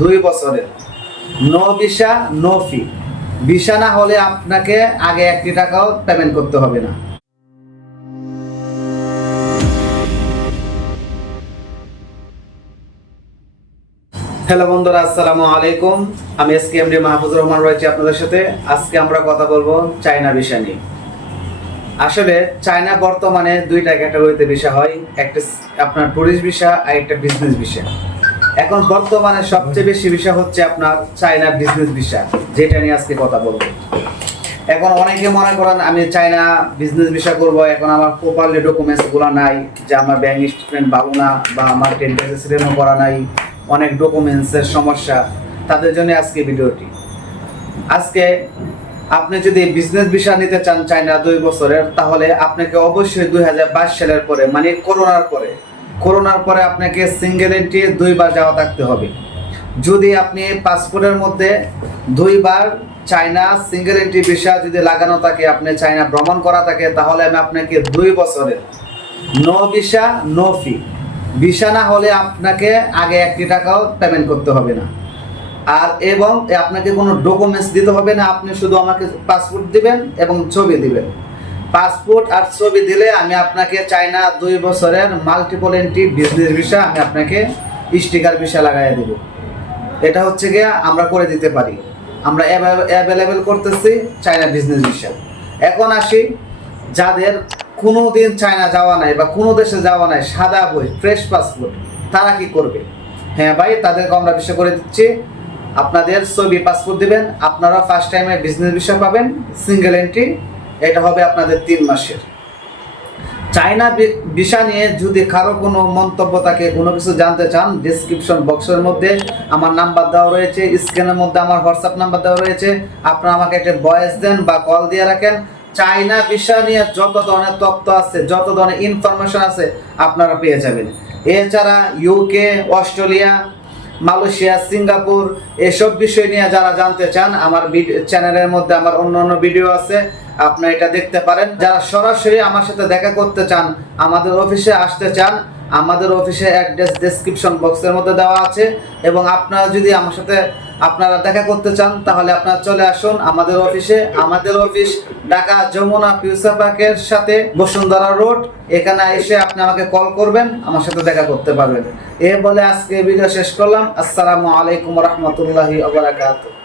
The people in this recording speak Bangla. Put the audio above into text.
2 বছরের no visa no fee. Visa না হলে আপনাকে আগে 1 টাকাও পেমেন্ট করতে হবে না। হ্যালো বন্ধুরা, আসসালামু আলাইকুম। আমি এসকেএমডি মাহফুজুর রহমান রয়েছি আপনাদের সাথে। আজকে আমরা কথা বলবো চায়না ভিসা নিয়ে। আসলে চায়না বর্তমানে 2টা ক্যাটাগরিতে ভিসা হয়, একটা আপনার টুরিস্ট ভিসা আর একটা বিজনেস ভিসা। এখন বর্তমানে সবচেয়ে বেশি ভিসা হচ্ছে আপনার চায়না বিজনেস ভিসা, যেটা নিয়ে আজকে কথা বলবো। এখন অনেকে মনে করেন আমি চায়না বিজনেস ভিসা করব, এখন আমার প্রপারলি ডকুমেন্টসগুলো নাই, যে আমার ব্যাংক স্টেটমেন্ট পাবো না বা আমার 10 পেজেস রিনিউ করা নাই, অনেক ডকুমেন্টসের সমস্যা। তাদের জন্য আজকে ভিডিওটি। আজকে আপনি যদি বিজনেস ভিসা নিতে চান চায়না 2 বছরের, তাহলে আপনাকে অবশ্যই 2022 সালের পরে, মানে করোনার পরে আপনাকে সিঙ্গেল এন্ট্রি 2 বার যাওয়া থাকতে হবে। যদি আপনি পাসপোর্টের মধ্যে 2 বার চায়না সিঙ্গেল এন্ট্রি ভিসা যদি লাগানো থাকে, আপনি চায়না ভ্রমণ করা থাকে, তাহলে আমি আপনাকে 2 বছরের no visa no fee. Visa না হলে আপনাকে আগে 1 টাকাও পেমেন্ট করতে হবে না। আর এবং আপনাকে কোনো ডকুমেন্টস দিতে হবে না, আপনি শুধু আমাকে পাসপোর্ট দিবেন এবং ছবি দিবেন। পাসপোর্ট আর ছবি দিলে আমি আপনাকে চায়না 2 বছরের মাল্টিপল এন্ট্রি বিজনেস ভিসা আমি আপনাকে স্টিকার ভিসা লাগাই দেব। এটা হচ্ছে গিয়ে আমরা করে দিতে পারি, আমরা অ্যাভেলেবেল করতেছি চায়না বিজনেস ভিসা। এখন আসি, যাদের কোনো দিন চায়না যাওয়া নাই বা কোনো দেশে যাওয়া নাই, সাদা বই ফ্রেশ পাসপোর্ট, তারা কি করবে? হ্যাঁ ভাই, তাদেরকে আমরা ভিসা করে দিচ্ছি। আপনাদের ছবি পাসপোর্ট দিবেন, আপনারা ফার্স্ট টাইমে বিজনেস ভিসা পাবেন সিঙ্গেল এন্ট্রি। এটা হবে আপনাদের 3 মাসের। চায়না ভিসা নিয়ে যদি কারো কোনো মন্তব্য থাকে, কোনো কিছু জানতে চান, ডেসক্রিপশন বক্সের মধ্যে আমার নাম্বার দেওয়া রয়েছে, স্ক্রিনের মধ্যে আমার হোয়াটসঅ্যাপ নাম্বার দেওয়া রয়েছে। আপনারা আমাকে একটা ভয়েস দেন বা কল দিয়ে রাখেন। চায়না ভিসা নিয়ে যত ধরনের তথ্য আছে, যত ধরনের ইনফরমেশন আছে, আপনারা পেয়ে যাবেন। এছাড়া ইউকে, অস্ট্রেলিয়া, মালয়েশিয়া, সিঙ্গাপুর, এসব বিষয় নিয়ে যারা জানতে চান, আমার চ্যানেলের মধ্যে আমার অন্য ভিডিও আছে, আপনি এটা দেখতে পারেন। যারা সরাসরি আমার সাথে দেখা করতে চান, আমাদের অফিসে আসতে চান, আমাদের অফিসে অ্যাড্রেস ডেসক্রিপশন বক্সের মধ্যে দেওয়া আছে। এবং আপনারা যদি আমার সাথে আপনারা দেখা করতে চান, তাহলে আপনারা চলে আসুন আমাদের অফিসে। আমাদের অফিস ঢাকা যমুনা ফিউচার পার্কের সাথে বসুন্ধরা রোড। এখানে এসে আপনি আমাকে কল করবেন, আমার সাথে দেখা করতে পারবেন। এ বলে আজকে ভিডিও শেষ করলাম। আসসালামু আলাইকুম রহমতুল্লাহি ওয়া বারাকাতুহু।